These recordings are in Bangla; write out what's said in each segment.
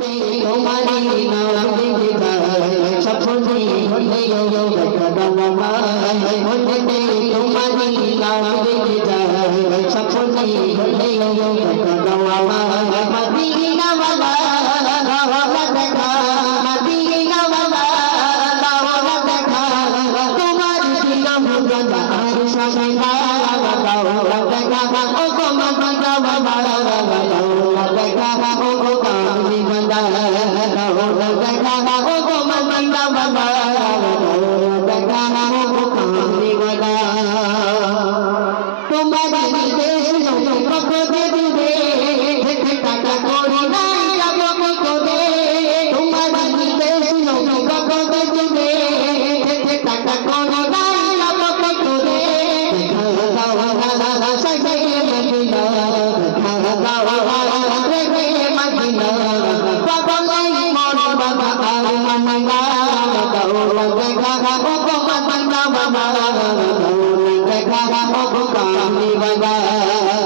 তোমারি নাম লিখে যায় সপনে হলে দেখা দাও আমায় মনেতে তোমারি নাম লিখে যায় সপনে হলে দেখা দাও আমায় মদিনা ওয়ালা দাওলা দেখা মদিনা ওয়ালা দাওলা দেখা তোমার বিনা মুরাদা আর সামনা দাওলা দেখা ও গো মদিনা ওয়ালা দাওলা দেখা ও গো কামলি বান্দা দাওলা দেখা ও গো মদিনা ওয়ালা দাওলা দেখা ও গো কামলি বান্দা তোমারি দেশ নৌকা দেবে টাকা করি না যাব করে তোমারি দেশ নৌকা দেবে টাকা করি না যাব করে সাজে মদিনা রে মদিনা পাগলাই মন বাবা আর মনা দাওলা দেখা ও গো মদিনা বাবা দাওলা দেখা ও গো কামলি বাবা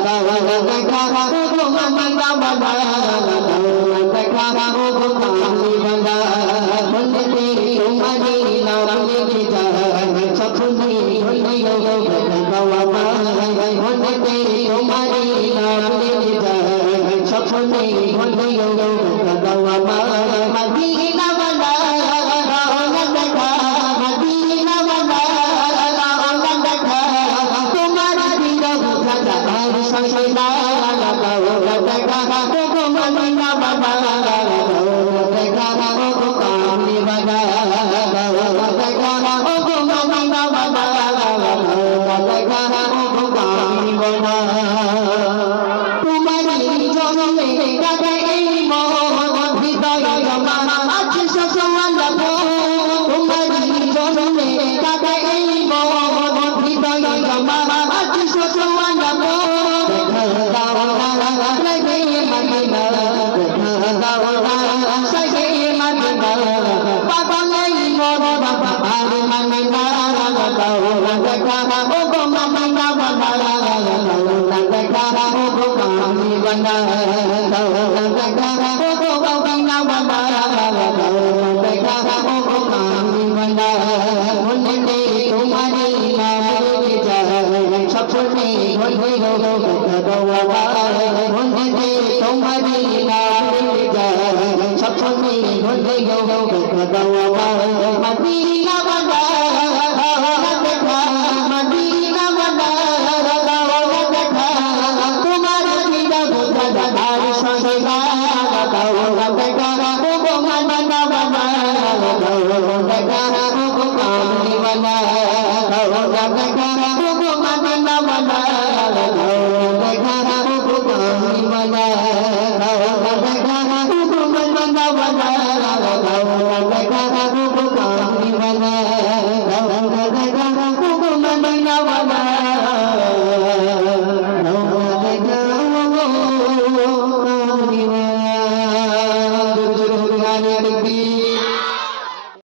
দাওলা দেখা ও গো মদিনা বাবা দাওলা দেখা ও গো কামলি বাবা বলতে তোমারি নাম লিখে যায় সপনে হলে দেখা দাও আমায় বলতে তোমারি নাম লিখে যায় সপনে হলে দেখা দাও আমায় মদিনা ওয়ালা দাওলা দেখা মদিনা ওয়ালা দাওলা দেখা তোমার বিরহ রাজা আর সামনা দাওলা দেখা ও গো মদিনা বাবা দাওলা দেখা ও গো কামলি বাবা দাওলা দেখা ও গো মদিনা বাবা দাওলা দেখা ও গো কামলি বাবা তোমারি জন্মে কাটে এই মোহ হৃদয় জমা আছে সসওয়ালা তোমারি জন্মে কাটে এই মোহ হৃদয় জমা আছে সসওয়ালা দেখা দাও রে মদিনা দেখা দাও সাজে মদিনা পাগলাই মোর বাবা আর মদিনা দাওলা দেখা ও গো মদিনা বাবা দাওলা দেখা ও গো কামলি বান্দা দাওলা দেখা ও গো মদিনা বাবা দাওলা দেখা ও গো কামলি বান্দা বলতে তোমারি নাম লিখে যায় সপনে হলে দেখা দাও আমায় বলতে তোমারি নাম লিখে যায় সপনে হলে দেখা দাও আমায় মদিনা ওয়ালা দাওলা দেখা মদিনা ওয়ালা দাওলা দেখা তোমার বিনা মুরাদা আর সামনা দাওলা দেখা ও গো মদিনা ওয়ালা দাওলা দেখা ও গো কামলি ওয়ালা দাওলা দেখা ও গো মদিনা ওয়ালা দাওলা দেখা ও গো কামলি ওয়ালা দাওলা দেখা ও গো মদিনা ওয়ালা